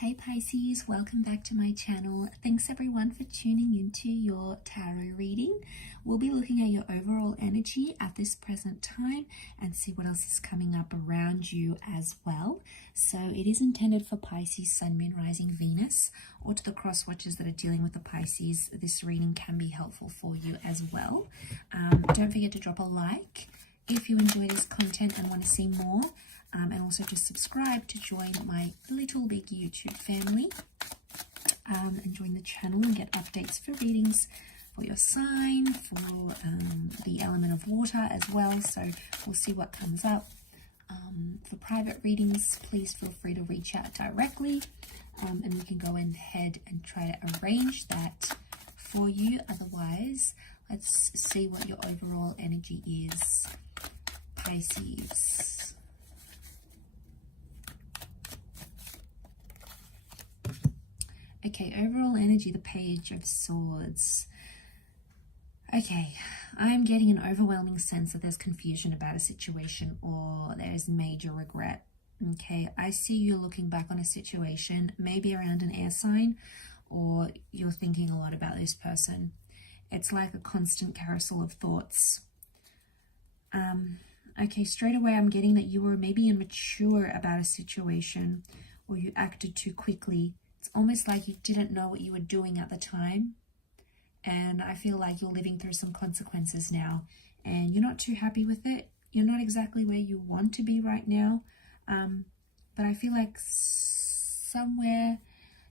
Hey Pisces, welcome back to my channel. Thanks everyone for tuning into your tarot reading. We'll be looking at your overall energy at this present time and see what else is coming up around you as well. So it is intended for Pisces, Sun, Moon, Rising, Venus, or to the cross watchers that are dealing with the Pisces. This reading can be helpful for you as well. Don't forget to drop a like if you enjoy this content and want to see more. And also just subscribe to join my little big YouTube family and join the channel and get updates for readings for your sign, for the element of water as well. So we'll see what comes up. For private readings, please feel free to reach out directly and we can go ahead and try to arrange that for you. Otherwise, let's see what your overall energy is, Pisces. Okay, overall energy, the Page of Swords. Okay, I'm getting an overwhelming sense that there's confusion about a situation or there's major regret. Okay, I see you looking back on a situation, maybe around an air sign, or you're thinking a lot about this person. It's like a constant carousel of thoughts. Okay, straight away I'm getting that you were maybe immature about a situation or you acted too quickly. It's almost like you didn't know what you were doing at the time. And I feel like you're living through some consequences now and you're not too happy with it. You're not exactly where you want to be right now. But I feel like somewhere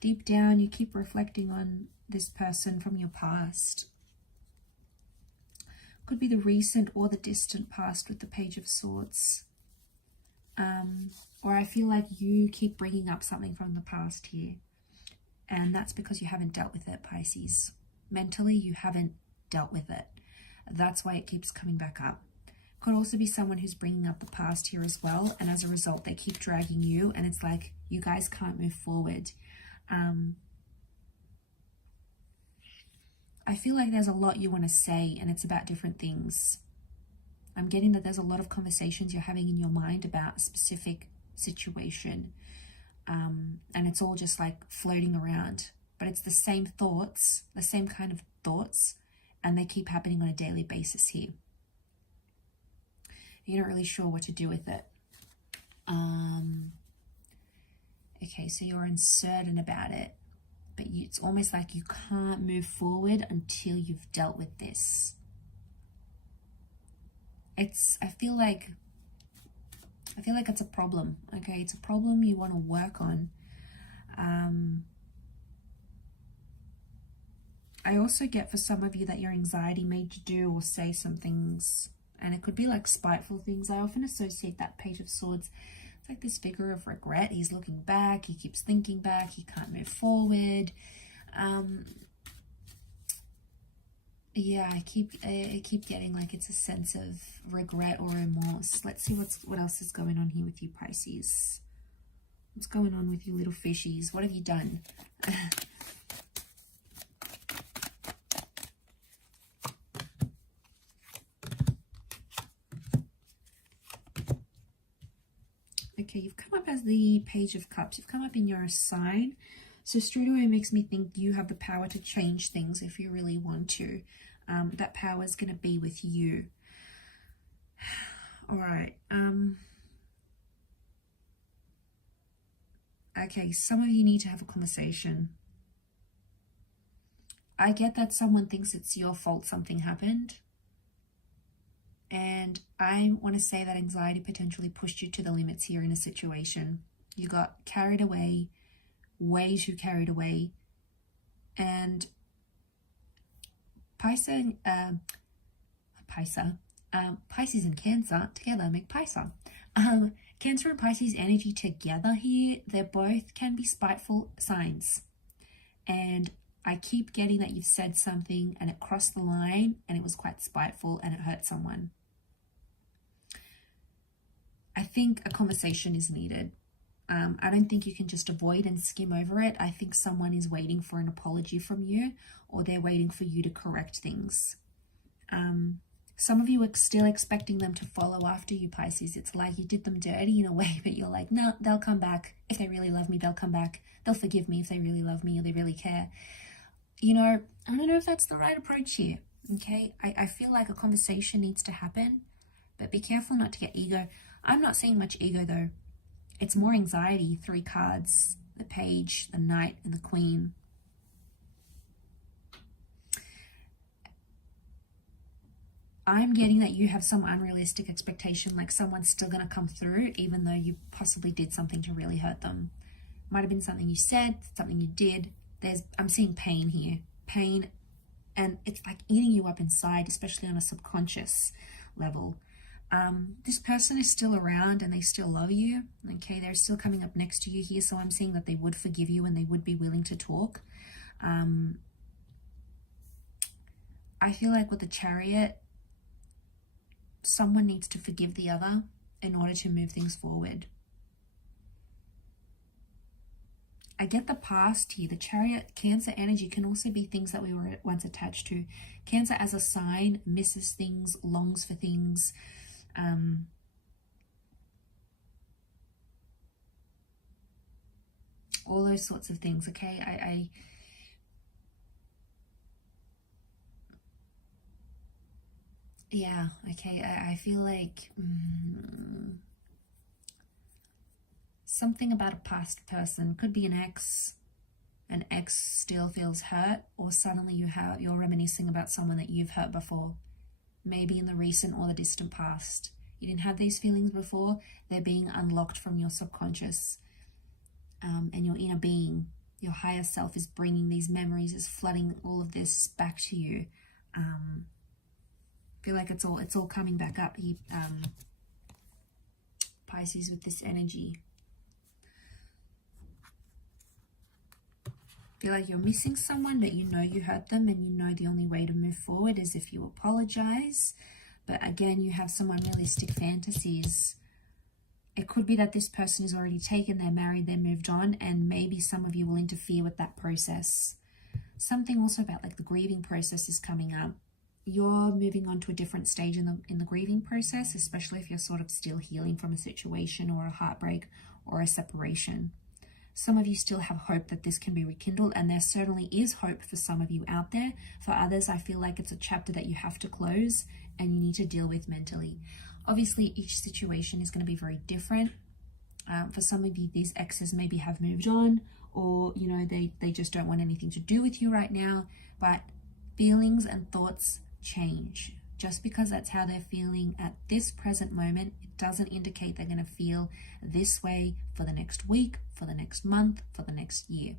deep down you keep reflecting on this person from your past. Could be the recent or the distant past with the Page of Swords. Or I feel like you keep bringing up something from the past here. And that's because you haven't dealt with it, Pisces. Mentally, you haven't dealt with it. That's why it keeps coming back up. Could also be someone who's bringing up the past here as well. And as a result, they keep dragging you. And it's like you guys can't move forward. I feel like there's a lot you want to say. And it's about different things. I'm getting that there's a lot of conversations you're having in your mind about a specific situation. And it's all just like floating around, but it's the same thoughts, the same kind of thoughts, and they keep happening on a daily basis here. You're not really sure what to do with it. Okay, so you're uncertain about it, but it's almost like you can't move forward until you've dealt with this. I feel like it's a problem, okay? It's a problem you want to work on. I also get for some of you that your anxiety made you do or say some things, and it could be like spiteful things. I often associate that Page of Swords. It's like this figure of regret. He's looking back, he keeps thinking back, he can't move forward. Yeah, I keep getting like it's a sense of regret or remorse. Let's see what else is going on here with you, Pisces. What's going on with you little fishies? What have you done? Okay, you've come up as the Page of Cups. You've come up in your sign. So straight away it makes me think you have the power to change things if you really want to. That power is going to be with you. All right. Okay, some of you need to have a conversation. I get that someone thinks it's your fault something happened. And I want to say that anxiety potentially pushed you to the limits here in a situation. You got carried away, way too carried away. And Pisces and Cancer together make Pisces. Cancer and Pisces energy together here, they both can be spiteful signs. And I keep getting that you've said something and it crossed the line and it was quite spiteful and it hurt someone. I think a conversation is needed. I don't think you can just avoid and skim over it. I think someone is waiting for an apology from you or they're waiting for you to correct things. Some of you are still expecting them to follow after you, Pisces. It's like you did them dirty in a way, but you're like, no, they'll come back. If they really love me, they'll come back. They'll forgive me if they really love me or they really care. You know, I don't know if that's the right approach here, okay? I feel like a conversation needs to happen, but be careful not to get ego. I'm not seeing much ego, though. It's more anxiety. 3 cards, the Page, the Knight, and the Queen. I'm getting that you have some unrealistic expectation, like someone's still going to come through, even though you possibly did something to really hurt them. Might have been something you said, something you did. I'm seeing pain here. Pain, and it's like eating you up inside, especially on a subconscious level. This person is still around and they still love you. Okay, they're still coming up next to you here, so I'm seeing that they would forgive you and they would be willing to talk. I feel like with the Chariot, someone needs to forgive the other in order to move things forward. I get the past here. The Chariot, Cancer energy can also be things that we were once attached to. Cancer as a sign misses things, longs for things. All those sorts of things, okay? Yeah, okay, I feel like something about a past person. Could be an ex still feels hurt, or suddenly you're reminiscing about someone that you've hurt before, maybe in the recent or the distant past. You didn't have these feelings before. They're being unlocked from your subconscious, and your inner being, your higher self, is bringing these memories, is flooding all of this back to you. Feel like it's all coming back up here, Pisces, with this energy. Feel like you're missing someone, but you know you hurt them, and you know the only way to move forward is if you apologize. But again, you have some unrealistic fantasies. It could be that this person is already taken, they're married, they're moved on, and maybe some of you will interfere with that process. Something also about like the grieving process is coming up. You're moving on to a different stage in the grieving process, especially if you're sort of still healing from a situation or a heartbreak or a separation. Some of you still have hope that this can be rekindled, and there certainly is hope for some of you out there. For others, I feel like it's a chapter that you have to close and you need to deal with mentally. Obviously, each situation is going to be very different. For some of you, these exes maybe have moved on, or you know, they just don't want anything to do with you right now. But feelings and thoughts change. Just because that's how they're feeling at this present moment, it doesn't indicate they're going to feel this way for the next week, for the next month, for the next year.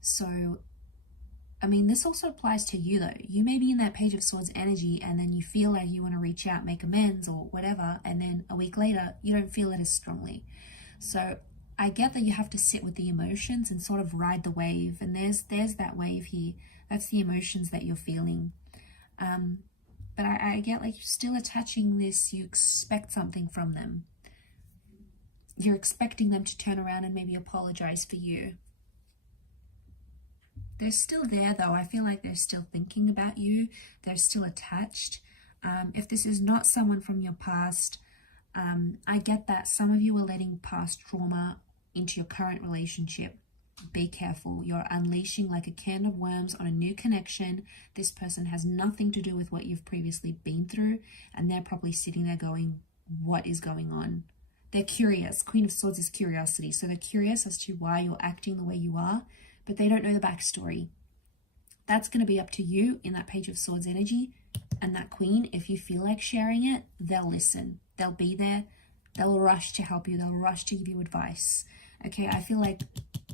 So, I mean, this also applies to you though. You may be in that Page of Swords energy, and then you feel like you want to reach out, make amends or whatever, and then a week later, you don't feel it as strongly. So I get that you have to sit with the emotions and sort of ride the wave, and there's that wave here. That's the emotions that you're feeling. But I get like you're still attaching this. You expect something from them. You're expecting them to turn around and maybe apologize for you. They're still there though. I feel like they're still thinking about you. They're still attached. If this is not someone from your past, I get that some of you are letting past trauma into your current relationship. Be careful. You're unleashing like a can of worms on a new connection. This person has nothing to do with what you've previously been through, and they're probably sitting there going, what is going on? They're curious. Queen of Swords is curiosity. So they're curious as to why you're acting the way you are, but they don't know the backstory. That's going to be up to you in that Page of Swords energy. And that Queen, if you feel like sharing it, they'll listen. They'll be there. They'll rush to help you. They'll rush to give you advice. Okay, I feel like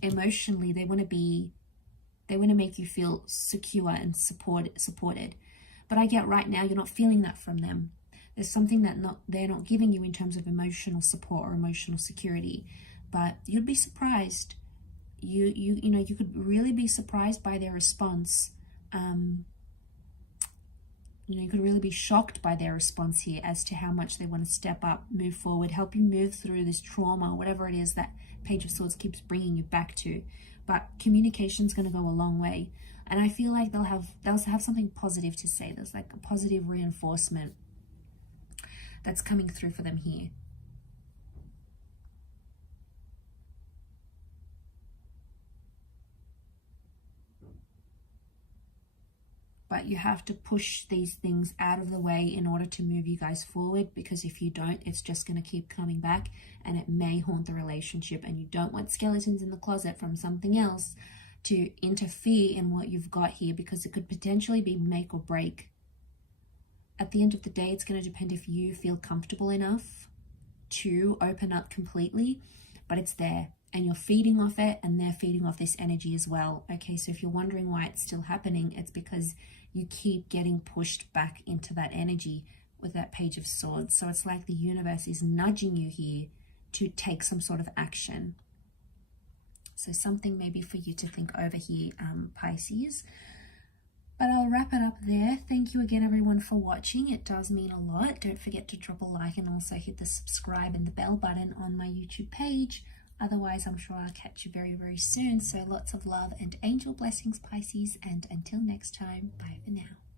emotionally they want to make you feel secure and supported. But I get right now you're not feeling that from them. There's something that they're not giving you in terms of emotional support or emotional security. But you'd be surprised. You know, you could really be surprised by their response. You know, you could really be shocked by their response here as to how much they want to step up, move forward, help you move through this trauma, whatever it is that Page of Swords keeps bringing you back to. But communication is going to go a long way. And I feel like they'll have something positive to say. There's like a positive reinforcement that's coming through for them here. But you have to push these things out of the way in order to move you guys forward, because if you don't, it's just going to keep coming back and it may haunt the relationship, and you don't want skeletons in the closet from something else to interfere in what you've got here, because it could potentially be make or break. At the end of the day, it's going to depend if you feel comfortable enough to open up completely, but it's there. And you're feeding off it, and they're feeding off this energy as well. Okay, so if you're wondering why it's still happening, it's because you keep getting pushed back into that energy with that Page of Swords. So it's like the universe is nudging you here to take some sort of action. So something maybe for you to think over here, Pisces. But I'll wrap it up there. Thank you again, everyone, for watching. It does mean a lot. Don't forget to drop a like and also hit the subscribe and the bell button on my YouTube page. Otherwise, I'm sure I'll catch you very, very soon. So lots of love and angel blessings, Pisces. And until next time, bye for now.